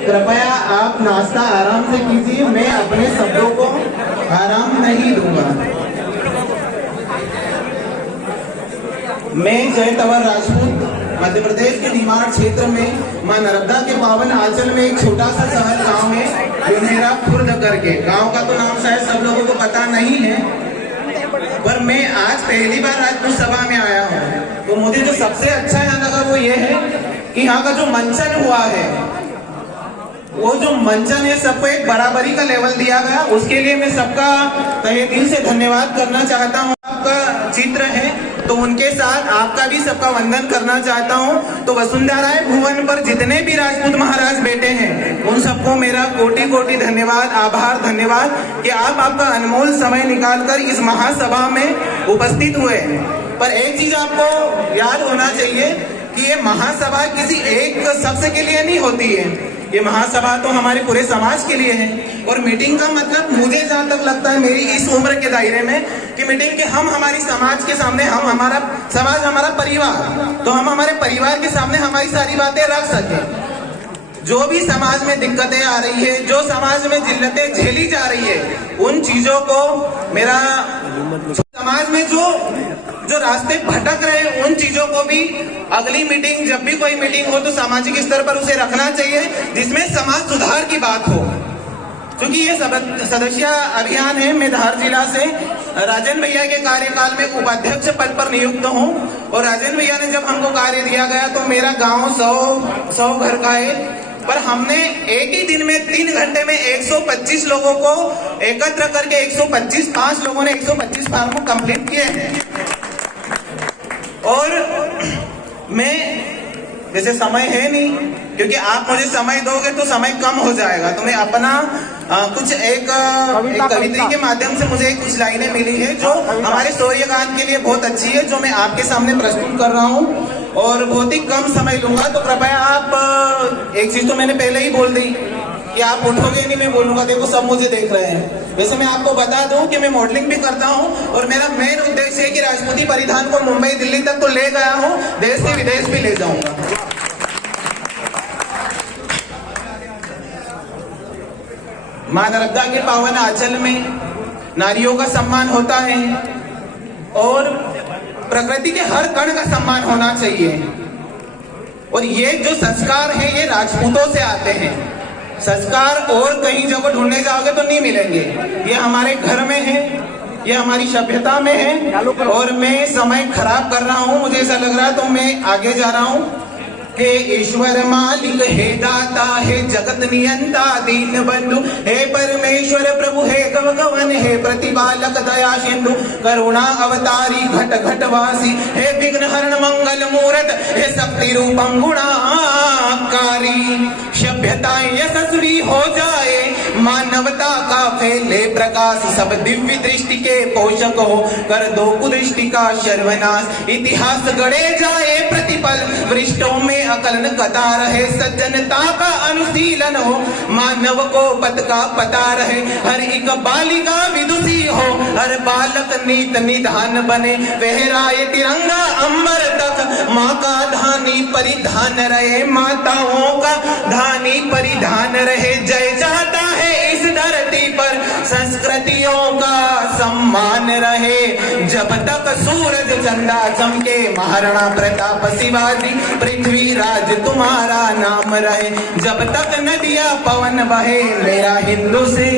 कृपया आप नाश्ता आराम से कीजिए, मैं अपने शब्दों को आराम नहीं दूंगा। मैं जय तंवर राजपूत मध्य प्रदेश के निमाड़ क्षेत्र में मां नर्मदा के पावन आंचल में एक छोटा सा शहर गांव है बिनेरा खुर्द करके। गांव का तो नाम शायद सब लोगों को पता नहीं है, पर मैं आज पहली बार राजपूत सभा में आया हूँ। तो मुझे जो सबसे अच्छा यहाँ लगा वो ये है कि यहाँ का जो मंचन हुआ है, वो जो मंचन है सबको एक बराबरी का लेवल दिया गया, उसके लिए मैं सबका तहे दिल से धन्यवाद करना चाहता हूँ। आपका चित्र है तो उनके साथ आपका भी सबका वंदन करना चाहता हूँ। तो वसुंधरा भुवन पर जितने भी राजपूत महाराज बैठे हैं उन सबको मेरा कोटि कोटि धन्यवाद, आभार, धन्यवाद कि आप आपका अनमोल समय निकालकर इस महासभा में उपस्थित हुए। पर एक चीज आपको याद होना चाहिए कि ये महासभा किसी एक शख्स के लिए नहीं होती है, ये महासभा तो हमारे पूरे समाज के लिए है। और मीटिंग का मतलब मुझे जहाँ तक लगता है मेरी इस उम्र के दायरे में कि मीटिंग के हम हमारी समाज के सामने, हम हमारा समाज हमारा परिवार, तो हम हमारे परिवार के सामने हमारी सारी बातें रख सके। जो भी समाज में दिक्कतें आ रही है, जो समाज में जिल्लतें झेली जा रही है, उन चीजों को मेरा समाज में जो रास्ते भटक रहे हैं उन चीजों को भी अगली मीटिंग, जब भी कोई मीटिंग हो तो सामाजिक स्तर पर उसे रखना चाहिए जिसमें समाज सुधार की बात हो। क्योंकि ये सदस्य अभियान है, मैं धार जिला से राजन भैया के कार्यकाल में उपाध्यक्ष पद पर नियुक्त हूँ। और राजन भैया ने जब हमको कार्य दिया गया तो मेरा गांव 100 घर का है, पर हमने एक ही दिन में 3 घंटे में 125 लोगों को एकत्र करके 5 लोगों ने 125 फार्म को कंप्लीट किए हैं। और मैं, जैसे समय है नहीं, क्योंकि आप मुझे समय दोगे तो समय कम हो जाएगा, तो मैं अपना कुछ एक कविता के माध्यम से मुझे कुछ लाइनें मिली है जो हमारे सूर्यगान के लिए बहुत अच्छी है, जो मैं आपके सामने प्रस्तुत कर रहा हूँ। और बहुत ही कम समय लूंगा, तो कृपया आप, एक चीज तो मैंने पहले ही बोल दी कि आप उठोगे नहीं, मैं बोलूंगा, देखो सब मुझे देख रहे हैं। वैसे मैं आपको बता दूं कि मैं मॉडलिंग भी करता हूं और मेरा मेन उद्देश्य है कि राजपूती परिधान को मुंबई दिल्ली तक तो ले गया हूं, देश से विदेश भी ले जाऊंगा। मां नर्मदा के पावन आंचल में नारियों का सम्मान होता है और प्रकृति के हर कण का सम्मान होना चाहिए। और ये जो संस्कार है ये राजपूतों से आते हैं। संस्कार और कहीं जगह ढूंढने जाओगे तो नहीं मिलेंगे, ये हमारे घर में है, ये हमारी सभ्यता में है। और मैं समय खराब कर रहा हूँ, मुझे ऐसा लग रहा है, तो मैं आगे जा रहा हूँ। हे ईश्वर मालिक, हे दाता, हे जगत नियंता, दीन बंधु, हे परमेश्वर प्रभु, हे गवन, हे प्रतिपालक दया सिंधु, करुणा अवतारी, घट घट वासी, हे विघ्न हरण मंगल मूरत, हे शक्ति रूपम गुणाकारी। सभ्यता यशस्वी हो जाए, मानवता का फैले प्रकाश, सब दिव्य दृष्टि के पोषक हो, कर दो कुदृष्टि का सर्वनाश। इतिहास गढ़े जाए प्रतिपल, वृष्टों में अकलन कतार है, सज्जनता का अनुशीलन हो, मानव को पद का पता रहे, हर एक बालिका विदुषी हो, हर बालक नीत निधान बने, फहराए तिरंगा अंबर तक, माँ का धानी परिधान रहे, माताओं का धानी परिधान रहे। जय चाहता है इस धरती पर संस्कृतियों का सम्मान रहे, जब तक सूरज चंदा चमके, महाराणा प्रताप शिवाजी पृथ्वी राज तुम्हारा नाम रहे, जब तक नदियां पवन बहे, मेरा हिंदू से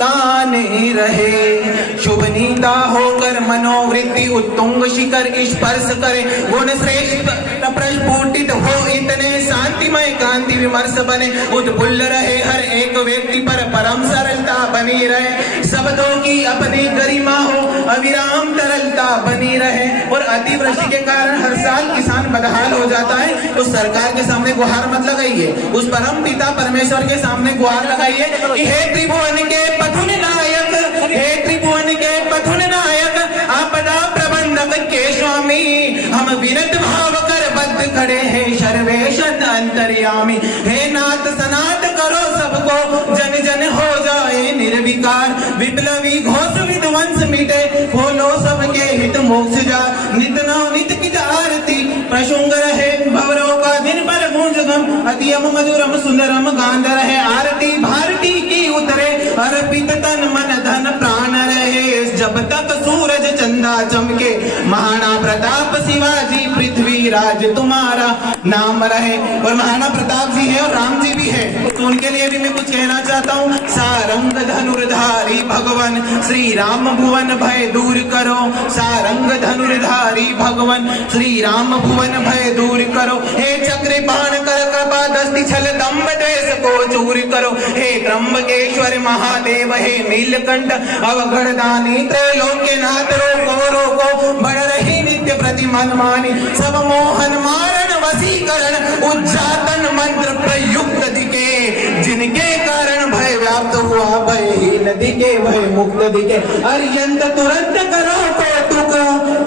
तान ही रहे। शुभ नीता होकर मनोवृत्ति उत्तुंग शिखर स्पर्श करे, गुण श्रेष्ठ प्रस्फुटित हो, इतने शांतिमय क्रांति विमर्श बने, उत्फुल्ल रहे हर एक व्यक्ति पर, परम सरलता बनी रहे, शब्दों की अपनी गरिमा हो, अविराम तरलता बनी रहे। और अतिवृष्टि के कारण हर साल किसान बदहाल हो जाता है, तो सरकार के सामने गुहार मत लगाइए, उस परम पिता परमेश्वर के सामने गुहार लगाइए कि हे त्रिभुवन के पथुन नायक, हे त्रिभुवन के पथुन नायक, आपदा प्रबंधक के स्वामी, हम विनत भाव कर बद्ध खड़े हैं, सर्वेशन अंतर्यामी। हे नाथ सनात करो सबको, जन जन हो जाए निर्विकार, विप्लवी घोष विध्वंस मिटे, खोलो सबके हित मोक्ष जा, नित नव नित की आरती प्रसंग रहे, भवरों का दिन पर गूंज मधुरम अतियम मधुरम सुंदरम गांधर है आरती भारती की उतरे अर्पित तन मन धन प्राण रहे जब तक सूरज चंदा चमके महाराणा प्रताप शिवाजी पृथ्वी राज तुम्हारा नाम रहे। और महाराणा प्रताप जी है और राम जी भी है, तो उनके लिए भी मैं कुछ कहना चाहता हूँ। सारंग धनुर्धारी भगवान श्री राम भुवन भय दूर करो, सारंग धनुर्धारी भगवान श्री राम भुवन भय दूर करो। हे चक्र बाण कर कृपा दस्ति छल दम्भ द्वेष को चूर करो। हे त्र्यंबकेश्वर महादेव हे नीलकंठ अवघड़ दानी त्रैलोक्यनाथ रोको रोको बढ़ रही नित्य प्रति मन मानी सब मोहन मारण वसीकरण उज्जातन मंत्र प्रयुक्त दिखे जिनके कारण भय व्याप्त हुआ भयहीन दिखे भय मुक्त दिखे। अरियंत तुरंत करो कौतुक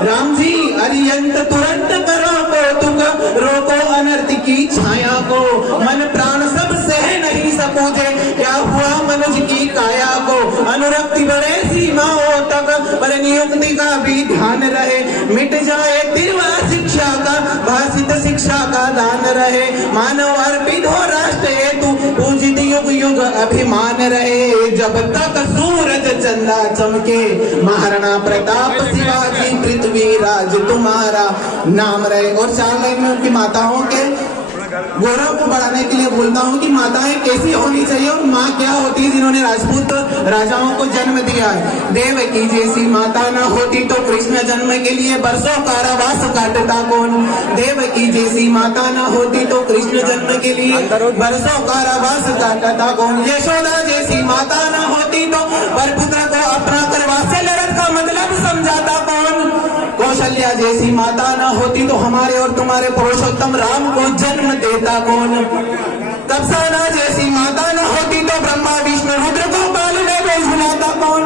राम जी अरियंत तुरंत करो कौतुक रोको अनर्थ की छाया को मन प्राण सब सह नहीं सकूजे क्या हुआ मनुष्य की काया को अनुरक्ति बढ़े सीमाओं तक पर नियुक्ति का भी ध्यान रहे मिट जाए तिरवा शिक्षा का भाषित शिक्षा का दान रहे मानव अर्पित हो राष्ट्र हेतु पूजित युग युग अभिमान रहे जब तक सूरज चंदा चमके महाराणा प्रताप शिवाजी पृथ्वी राज तुम्हारा नाम रहे। और 4 लाइन में उनकी माताओं के गौरव को बढ़ाने के लिए बोलता हूँ कि माताएं कैसी होनी चाहिए और माँ क्या होती है जिन्होंने राजपूत राजाओं को जन्म दिया है। देवकी जैसी माता न होती तो कृष्ण जन्म के लिए बरसों कारावास काटता कौन। देवकी जैसी माता न होती तो कृष्ण जन्म के लिए बरसों कारावास काटता कौन। यशोदा जैसी माता न होती तो परपुत्र को अपना कर वात्सल्य का मतलब समझाता कौन। कौशल्या जैसी माता न होती तो हमारे और तुम्हारे पुरुषोत्तम राम को जन्म देता कौन। कप्साना जैसी माता न होती तो ब्रह्मा विष्णु रुद्र को पालने में झुलाता कौन।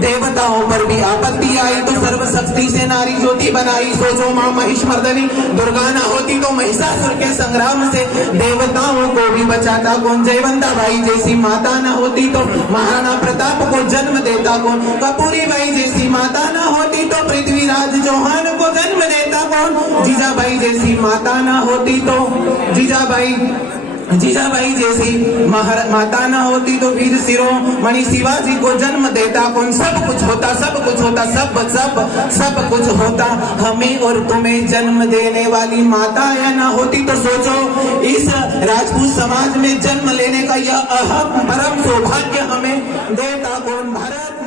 देवताओं पर भी आपत्ति आई तो सर्वशक्ति से नारी ज्योति बनाई सोचो मां महिषमर्दनी। दुर्गा न होती तो महिषासुर के संग्राम से देवताओं को भी बचाता कौन। जयवंता बाई जैसी माता न होती तो महाराणा प्रताप को जन्म देता कौन। कपूरी बाई जैसी माता न होती तो पृथ्वीराज चौहान को जन्म देता कौन। जीजाबाई जैसी माता न होती तो जीजाबाई जैसी माता न होती तो वीर शिरोमणि शिवाजी को जन्म देता कौन। सब कुछ होता सब कुछ होता सब कुछ होता हमें और तुम्हें जन्म देने वाली माता या न होती तो सोचो इस राजपूत समाज में जन्म लेने का यह अहम परम सौभाग्य हमें देता कौन। भारत